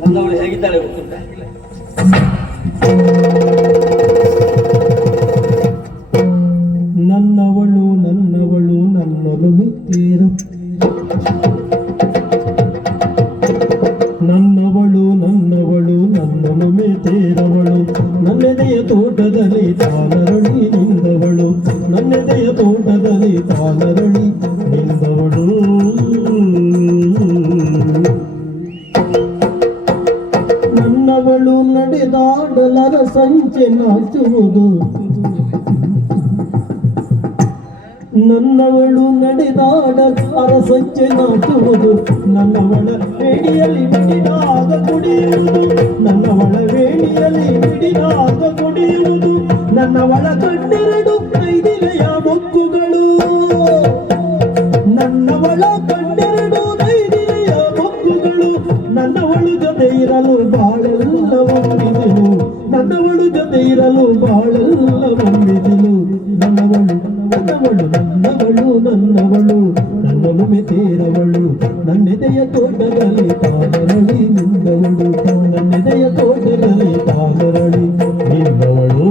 ನನ್ನವಳು ಹೇಗಿದ್ದಾಳೆ ಗೊತ್ತುಂಟ? ನನ್ನವಳು ನನ್ನವಳು ನನ್ನೊಲು ಮಿತ್ತೀರ, ನನ್ನವಳು ನನ್ನವಳು ನನ್ನೊಲು ಮಿತ್ತೀರವಳು, ನನ್ನೆದೆಯ ತೋಟದಲ್ಲಿ ತಾನರಳಿ ನಿಂದವಳು, ನನ್ನೆದೆಯ ತೋಟದಲ್ಲಿ ತಾನರಳಿ ನಿಂದವಳು. ನನ್ನವಳು ನಡೆದಾಡಲರ ಸಂಚೆ ನಾಚುವುದು, ನನ್ನವಳು ನಡೆದಾಡ ಅರಸಂಚೆ ನಾಚುವುದು, ನನ್ನವಳ ವೇಣಿಯಲ್ಲಿ ಮಿಡಿದಾಗ ಕುಡಿಯುವುದು, ನನ್ನವಳ ವೇಣಿಯಲ್ಲಿ ಮಿಡಿದಾಗ ಕುಡಿಯುವುದು, ನನ್ನವಳ ಕಣ್ಣೆರಡು ನೈದಿಲೆಯ ಮೊಕ್ಕುಗಳು, ನನ್ನವಳ ಕಣ್ಣೆರಡು ನೈದಿಲೆಯ ಮೊಕ್ಕುಗಳು, ನನ್ನವಳು ಜೊತೆ ಇರಲು ಬಾಳೆಲ್ಲ ಒಮ್ಮಿದೆನು, ನನ್ನವಳು ಜೊತೆ ಇರಲು ಬಾಳೆಲ್ಲ ಒಮ್ಮಿದೆನು. ನನ್ನವಳು ನನ್ನವಳು ನನ್ನವಳು ನನ್ನವಳು ನನ್ನೊಲು ಮೆತೇರವಳು, ನನ್ನೆದೆಯ ತೋಟದಲ್ಲಿ ತಾನರಳಿ ನಿಂದವಳು, ನನ್ನೆದೆಯ ತೋಟದಲ್ಲಿ ತಾನರಳಿ ನಿಂದವಳು.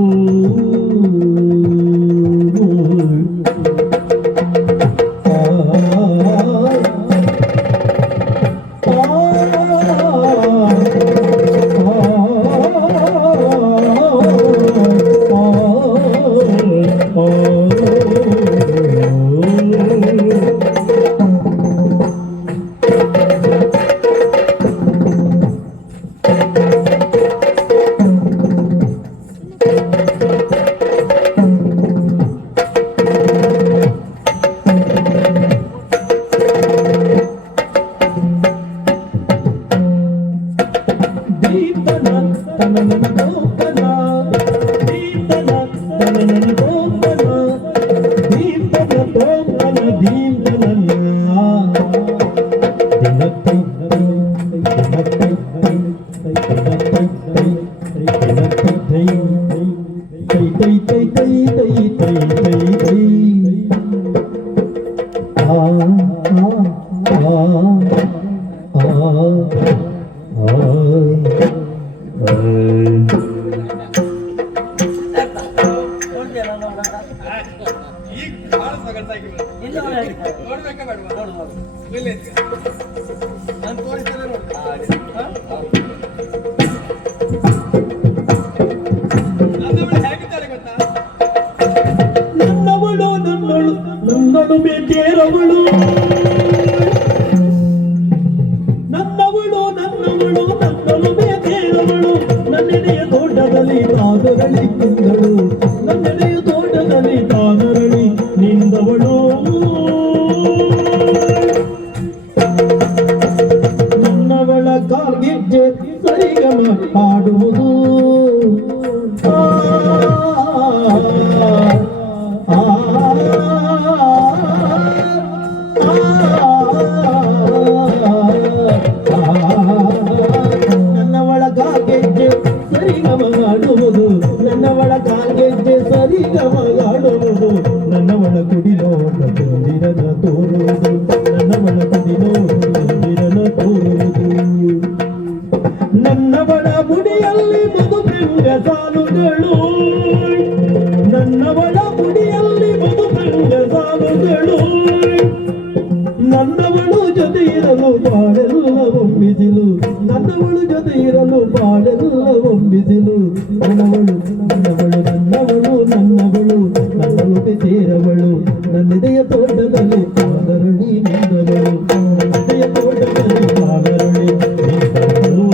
ನನ್ನವಳು ನನ್ನಳು ನನ್ನಳು ಬೇಕೇರವಳು, ನನ್ನವಳು ನನ್ನವಳು ನನ್ನಳು ಬೇಕೇರವಳು, ನನ್ನೆದೆಯ ತೋಟದಲ್ಲಿ ತಾನರಳಿ ನಿಂದಳು, ನನ್ನೆದೆಯ ತೋಟದಲ್ಲಿ ತಾನರಳಿ ನಿಂದವಳು. ನನ್ನವಳ ಕಾಲ್ಗೆಜ್ಜೆ ಸರಿಗಮ ಹಾಡುವುದು, ನನ್ನವಳ ಕಾಲ್ಗೆಜ್ಜೆ ಸರಿಗಮಗಾಡುವುದು, ನನ್ನವಳ ಕಾಲ್ಗೆಜ್ಜೆ ಸರಿಗಮಗಾಡುವುದು, ನನ್ನವಳ ಕುಡಿಲೋಟ ಚಂದಿರನ ತೋರುವುದು, ನನ್ನವಳ ಕುಡಿಲೋಟ ಚಂದಿರನ ತೋರುವುದು, ನನ್ನವಳ ಮುಡಿಯಲ್ಲಿ ಮಧುಭೃಂಗ ಸಾಲುಗಳು, ನನ್ನವಳ ಮುಡಿಯಲ್ಲಿ ಮಧುಭೃಂಗ ಸಾಲುಗಳು, ನನ್ನವಳು ಜೊತೆ ಇರಲು ಬಾಳೆಲ್ಲ ಒಮ್ಮಿಸಿಲು, ನನ್ನವಳು ಜೊತೆ ಇರಲು ಬಾಳೆಲ್ಲ ಒಮ್ಮಿಸಿಲು. ನನ್ನವಳು ನನ್ನವಳು ನನ್ನವಳು ನನ್ನವಳು ನನ್ನಲು ಸೇರವಳು, ನನ್ನೆದೆಯ ತೋಟದಲ್ಲಿ ತಾನರಳಿ ನಿಂದವಳು, ನನ್ನೆದೆಯ ತೋಟದಲ್ಲಿ ತಾನರಳಿ ನಿಂದವಳು.